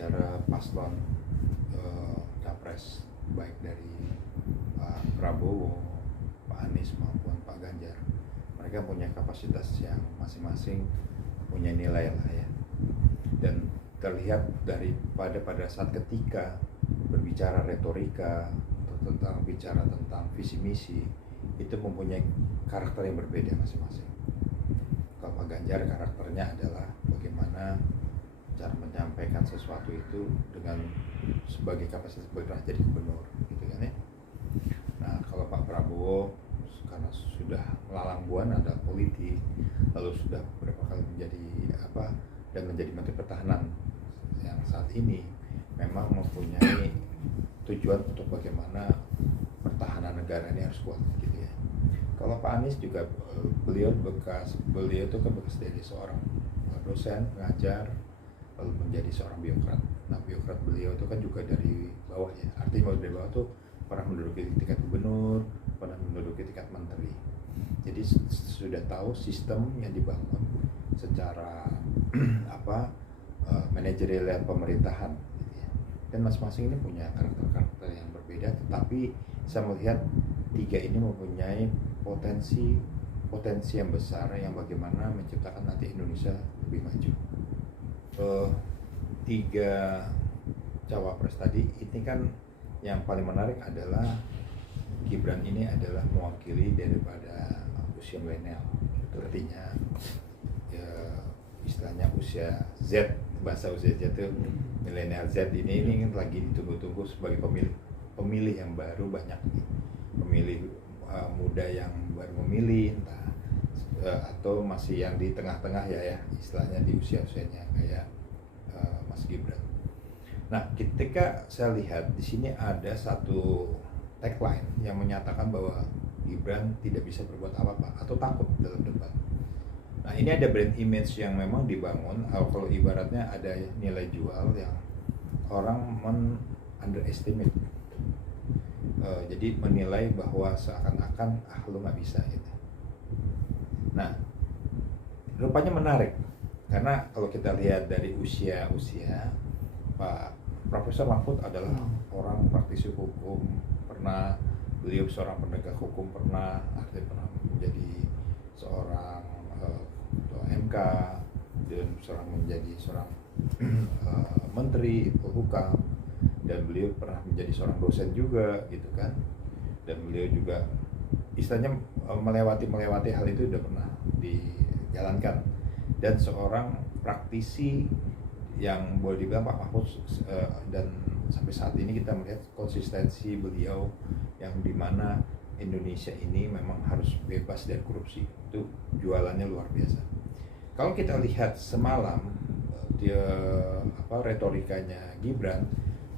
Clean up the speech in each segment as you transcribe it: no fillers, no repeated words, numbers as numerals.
bicara paslon capres baik dari Pak Prabowo, Pak Anies maupun Pak Ganjar, mereka punya kapasitas yang masing-masing punya nilai lah ya, dan terlihat pada saat ketika berbicara retorika tentang visi misi itu mempunyai karakter yang berbeda masing-masing. Kalau Pak Ganjar karakternya adalah bagaimana cara menyampaikan sesuatu itu dengan sebagai kapasitas pernah jadi gubernur gitu kan ya. Nah kalau Pak Prabowo karena sudah melalang buana ada politik, lalu sudah beberapa kali menjadi dan menjadi Menteri Pertahanan yang saat ini memang mempunyai tujuan untuk bagaimana pertahanan negara ini harus kuat gitu ya. Kalau Pak Anies juga beliau itu kan bekas dari seorang dosen, pengajar, lalu menjadi seorang birokrat. Nah birokrat beliau itu kan juga dari bawah ya, artinya dari bawah tuh pernah menduduki tingkat gubernur, pernah menduduki tingkat menteri. Jadi sudah tahu sistem yang dibangun secara manajerial pemerintahan gitu ya. Dan masing-masing ini punya karakter-karakter yang berbeda, tetapi saya melihat tiga ini mempunyai potensi yang besar yang bagaimana menciptakan nanti Indonesia lebih maju. Tiga cawapres tadi ini kan yang paling menarik adalah Gibran ini adalah mewakili daripada usia milenial. Itu artinya ya, istilahnya usia Z, bahasa usia Z itu milenial Z ini lagi ditunggu-tunggu sebagai pemilih yang baru, banyak nih pemilih muda yang baru memilih, entah atau masih yang di tengah-tengah ya istilahnya di usianya kayak Mas Gibran. Nah, ketika saya lihat di sini ada satu tagline yang menyatakan bahwa Gibran tidak bisa berbuat apa-apa atau takut dalam debat. Nah, ini ada brand image yang memang dibangun, kalau ibaratnya ada nilai jual yang orang underestimate. Jadi menilai bahwa seakan-akan lu nggak bisa gitu. Nah, rupanya menarik karena kalau kita lihat dari usia Pak Profesor Mahfud adalah orang praktisi hukum, beliau seorang penegak hukum, pernah menjadi seorang ketua MK dan menjadi seorang menteri Polhukam, dan beliau pernah menjadi seorang dosen juga gitu kan, dan beliau juga istilahnya melewati hal itu sudah pernah dijalankan, dan seorang praktisi yang boleh dibilang Pak Mahfud dan sampai saat ini kita melihat konsistensi beliau yang dimana Indonesia ini memang harus bebas dari korupsi, itu jualannya luar biasa. Kalau kita lihat semalam retorikanya Gibran,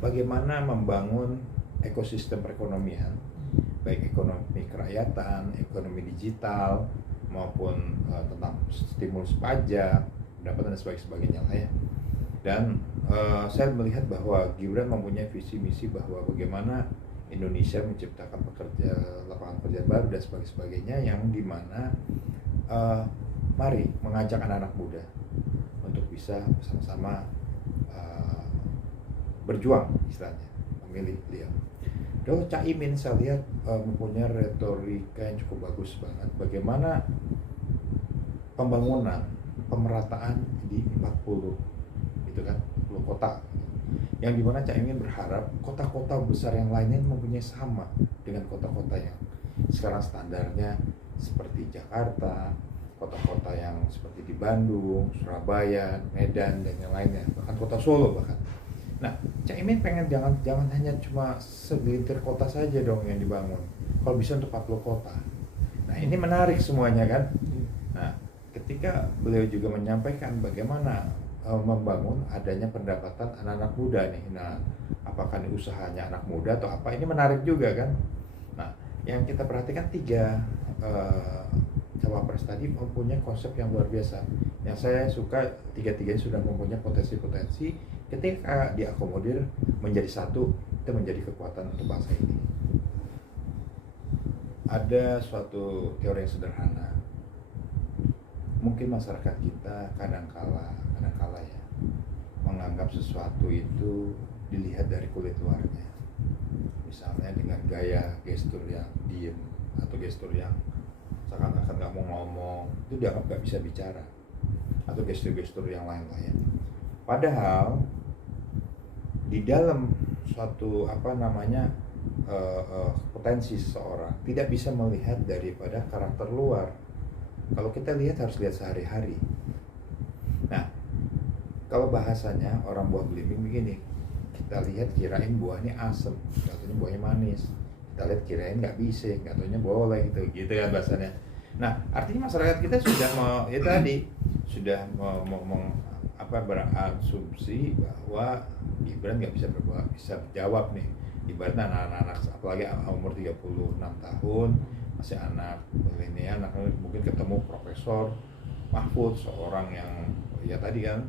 bagaimana membangun ekosistem perekonomian, baik ekonomi kerakyatan, ekonomi digital, maupun tentang stimulus pajak, pendapatan dan sebagainya lah ya. Dan saya melihat bahwa Gibran mempunyai visi misi bahwa bagaimana Indonesia menciptakan lapangan kerja baru dan sebagainya, yang dimana mari mengajak anak-anak muda untuk bisa bersama-sama berjuang istilahnya memilih beliau. Kalau Cak Imin saya lihat mempunyai retorika yang cukup bagus banget, bagaimana pembangunan, pemerataan di 40 itu kan 40 kota, yang dimana Cak Imin berharap kota-kota besar yang lainnya mempunyai sama dengan kota-kota yang sekarang standarnya seperti Jakarta, kota-kota yang seperti di Bandung, Surabaya, Medan dan yang lainnya, bahkan kota Solo bahkan. Nah, Cak Imin pengen jangan hanya cuma segelintir kota saja dong yang dibangun, kalau bisa untuk 40 kota. Nah, ini menarik semuanya kan. Nah, ketika beliau juga menyampaikan bagaimana membangun adanya pendapatan anak-anak muda nih. Nah, apakah ini usahanya anak muda atau apa? Ini menarik juga kan. Nah, yang kita perhatikan tiga cawapres tadi mempunyai konsep yang luar biasa. Yang saya suka, tiga-tiganya sudah mempunyai potensi-potensi, ketika diakomodir menjadi satu, itu menjadi kekuatan untuk bangsa ini. Ada suatu teori yang sederhana. Mungkin masyarakat kita kadang-kala ya menganggap sesuatu itu dilihat dari kulit luarnya. Misalnya dengan gaya gestur yang diem atau gestur yang seakan-akan nggak mau ngomong, itu dianggap nggak bisa bicara, atau gestur-gestur yang lain-lain. Padahal di dalam suatu potensi seseorang tidak bisa melihat daripada karakter luar. Kalau kita lihat harus lihat sehari-hari. Nah, kalau bahasanya orang buah belimbing begini, kita lihat kirain buahnya asem, katanya buahnya manis. Kita lihat kirain nggak bisa, katanya boleh gitu kan bahasanya. Nah, artinya masyarakat kita sudah berasumsi bahwa Gibran nggak bisa jawab nih. Ibaratnya anak-anak apalagi umur 36 tahun masih anak milenial, mungkin ketemu Profesor Mahfud, seorang yang ya tadi kan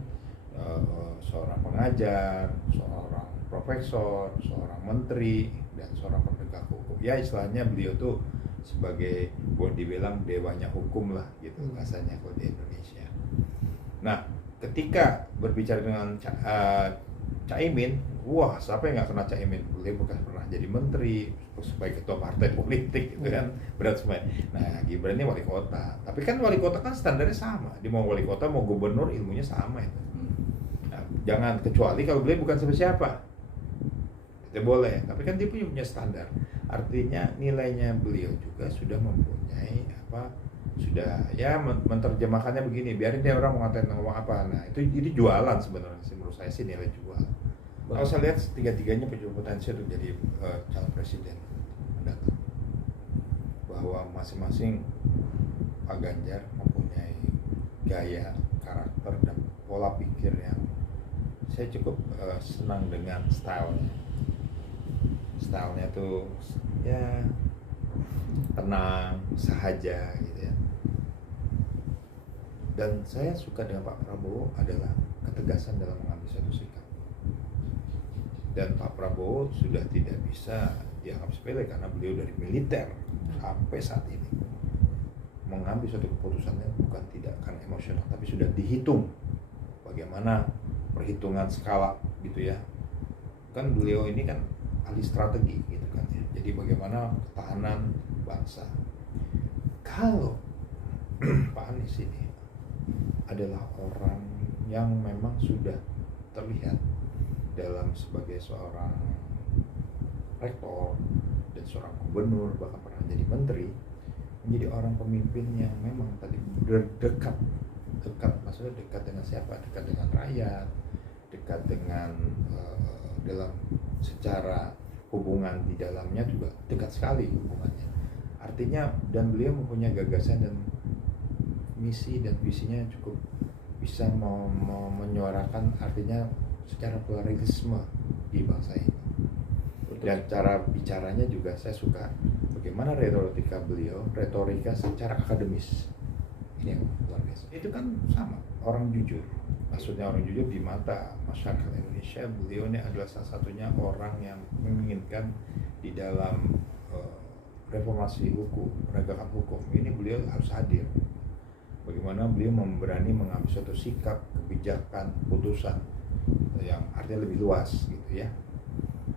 seorang pengajar, seorang profesor, seorang menteri, dan seorang penegak hukum. Ya istilahnya beliau tuh sebagai boleh dibilang dewanya hukum lah gitu rasanya kalau di Indonesia. Nah, ketika berbicara dengan Caimin, wah siapa yang nggak kenal Caimin? Beliau bekas pernah jadi menteri, sebagai ketua partai politik gitu kan, berat semua. Nah, Gibran ini wali kota, tapi kan wali kota kan standarnya sama. Dia mau wali kota mau gubernur ilmunya sama itu. Nah, jangan kecuali kalau beliau bukan siapa-siapa, itu boleh. Tapi kan dia punya standar. Artinya nilainya beliau juga sudah mempunyai sudah ya menerjemahkannya begini, biarin dia orang mau ngatain ngomong apa. Nah itu jualan sebenarnya sih, menurut saya sih nilai jual. Kalau saya lihat tiga-tiganya punya potensi untuk jadi calon presiden mendatang, bahwa masing-masing Pak Ganjar mempunyai gaya, karakter, dan pola pikir yang saya cukup senang dengan stylenya tuh ya tenang, sahaja gitu ya. Dan saya suka dengan Pak Prabowo adalah ketegasan dalam mengambil suatu sikap. Dan Pak Prabowo sudah tidak bisa dianggap sepele karena beliau dari militer sampai saat ini mengambil suatu keputusannya bukan tidak karena emosional, tapi sudah dihitung bagaimana perhitungan skala gitu ya. Kan beliau ini kan ahli strategi gitu kan ya. Jadi bagaimana ketahanan bangsa. Kalau Pak Anies ini adalah orang yang memang sudah terlihat dalam sebagai seorang rektor dan seorang gubernur, bahkan pernah jadi menteri, menjadi orang pemimpin yang memang tadi dekat, maksudnya dekat dengan siapa? Dekat dengan rakyat, dekat dengan dalam secara hubungan di dalamnya juga dekat sekali hubungannya. Artinya dan beliau mempunyai gagasan dan misi dan visinya cukup bisa menyuarakan, artinya secara pluralisme di bangsa ini. Dan cara bicaranya juga saya suka bagaimana retorika beliau, retorika secara akademis. Ini yang luar biasa. Itu kan sama, orang jujur. Maksudnya orang jujur di mata masyarakat Indonesia, beliau ini adalah salah satunya orang yang menginginkan di dalam reformasi hukum, penegakan hukum. Ini beliau harus hadir. Bagaimana beliau berani mengambil suatu sikap, kebijakan, putusan yang artinya lebih luas gitu ya.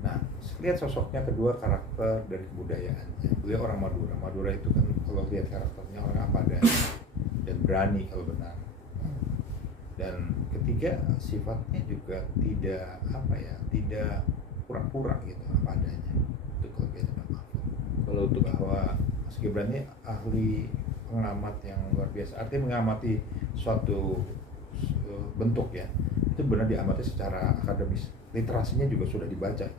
Nah, lihat sosoknya kedua, karakter dari kebudayaannya. Beliau orang Madura. Madura itu kan kalau lihat karakternya orang apa adanya dan berani kalau benar. Dan ketiga, sifatnya juga tidak pura-pura gitu apa adanya. Itu kelebihan Pak Mahfud. Kalau untuk bahwa Mas Gibran ini ahli pengamat yang luar biasa, artinya mengamati suatu bentuk ya, itu benar diamati secara akademis, literasinya juga sudah dibaca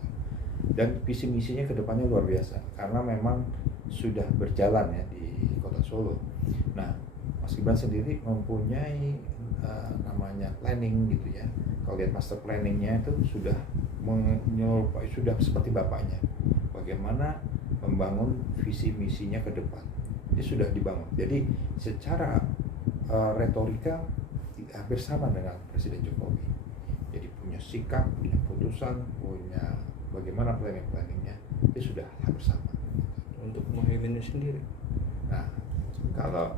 dan visi misinya ke depannya luar biasa karena memang sudah berjalan ya di kota Solo. Nah, Mas Gibran sendiri mempunyai namanya planning gitu ya. Kalau lihat master planningnya itu sudah seperti bapaknya, bagaimana membangun visi misinya ke depan. Dia sudah dibangun. Jadi secara retorika hampir sama dengan Presiden Jokowi. Jadi punya sikap, punya putusan, punya bagaimana planningnya, dia sudah hampir sama. Untuk Muhaimin sendiri. Nah, kalau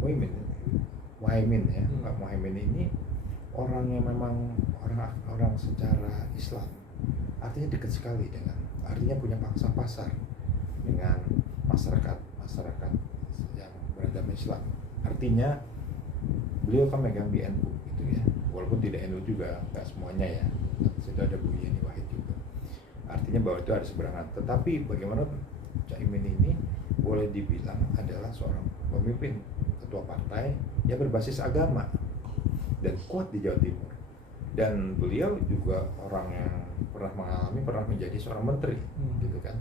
Muhaimin ya, Pak Muhaimin ini orang yang memang orang secara Islam, artinya dekat sekali dengan, artinya punya pangsa pasar dengan masyarakat yang beragama Islam. Artinya beliau kan megang di NU gitu ya, walaupun tidak NU juga, nggak semuanya ya. Situ ada Bu Yeni Wahid juga. Artinya bahwa itu ada seberangan. Tetapi bagaimana Caimin ini boleh dibilang adalah seorang pemimpin ketua partai yang berbasis agama dan kuat di Jawa Timur. Dan beliau juga orang yang pernah menjadi seorang menteri, gitu kan,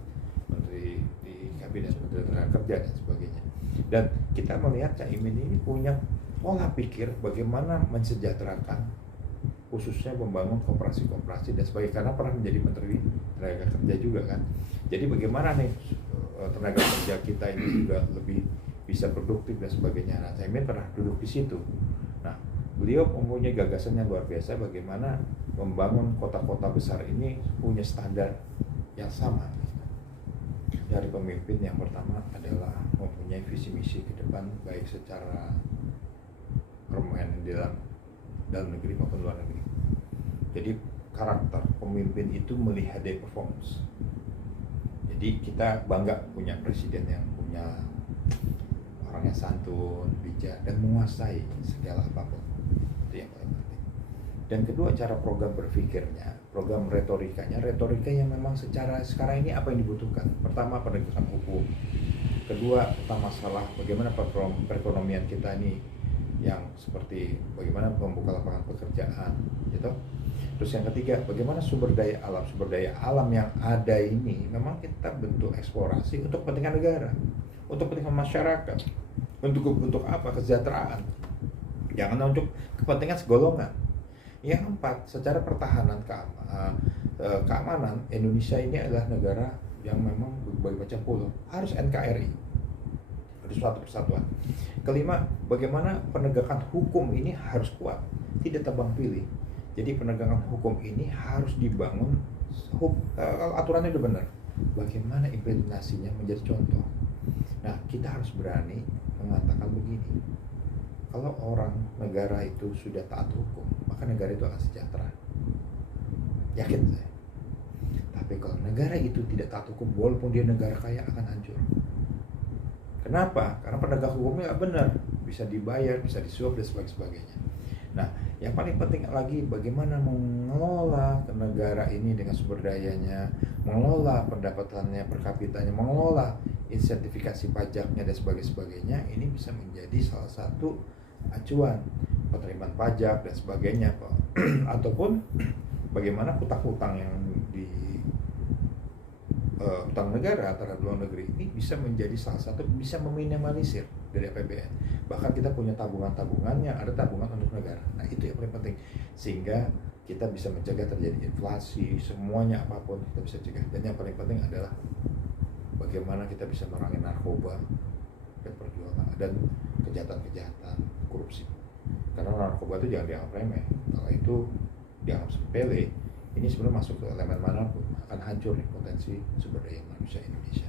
menteri di kabinet, menteri tenaga kerja dan sebagainya. Dan kita melihat Caimin ini punya pola pikir bagaimana mensejahterakan, khususnya membangun koperasi dan sebagainya, karena pernah menjadi menteri tenaga kerja juga kan. Jadi bagaimana nih tenaga kerja kita ini juga lebih bisa produktif dan sebagainya. Nah, Caimin pernah duduk di situ. Nah, beliau mempunyai gagasan yang luar biasa bagaimana membangun kota-kota besar ini punya standar yang sama. Dari pemimpin yang pertama adalah mempunyai visi misi ke depan, baik secara permainan di dalam negeri maupun luar negeri. Jadi karakter pemimpin itu melihat dari performance. Jadi kita bangga punya presiden yang punya orangnya santun, bijak, dan menguasai segala apapun. Itu yang paling penting. Dan kedua, cara program berpikirnya, program retorika yang memang secara sekarang ini apa yang dibutuhkan. Pertama, penegakan hukum. Kedua, tentang masalah bagaimana perekonomian kita ini yang seperti bagaimana membuka lapangan pekerjaan, gitu. Terus yang ketiga, bagaimana sumber daya alam yang ada ini memang kita bentuk eksplorasi untuk kepentingan negara, untuk kepentingan masyarakat, untuk apa? Kesejahteraan. Jangan untuk kepentingan segolongan. Yang keempat, secara pertahanan keamanan, Indonesia ini adalah negara yang memang berbagai macam pulau, harus NKRI, harus suatu persatuan. Kelima, bagaimana penegakan hukum ini harus kuat, tidak tebang pilih. Jadi penegakan hukum ini harus dibangun, kalau aturannya udah benar, bagaimana implementasinya menjadi contoh. Nah, kita harus berani mengatakan begini, kalau orang negara itu sudah taat hukum, maka negara itu akan sejahtera. Yakin saya. Tapi kalau negara itu tidak taat hukum, walaupun dia negara kaya, akan hancur. Kenapa? Karena penegak hukumnya nggak benar, bisa dibayar, bisa disuap dan sebagainya. Nah, yang paling penting lagi bagaimana mengelola negara ini dengan sumber dayanya, mengelola pendapatannya per kapitanya, mengelola insentifikasi pajaknya dan sebagainya. Ini bisa menjadi salah satu acuan penerimaan pajak dan sebagainya, ataupun bagaimana hutang-hutang yang di hutang negara terhadap luar negeri ini bisa menjadi salah satu, bisa meminimalisir dari APBN. Bahkan kita punya tabungan yang ada tabungan untuk negara. Nah, itu yang paling penting, sehingga kita bisa mencegah terjadi inflasi, semuanya apapun kita bisa cegah. Dan yang paling penting adalah bagaimana kita bisa merangi narkoba dan perjuangan dan kejahatan korupsi. Karena narkoba itu jangan dianggap remeh. Kalau itu dianggap sepele, ini sebenarnya masuk ke elemen manapun akan hancur nih potensi sumber daya manusia Indonesia.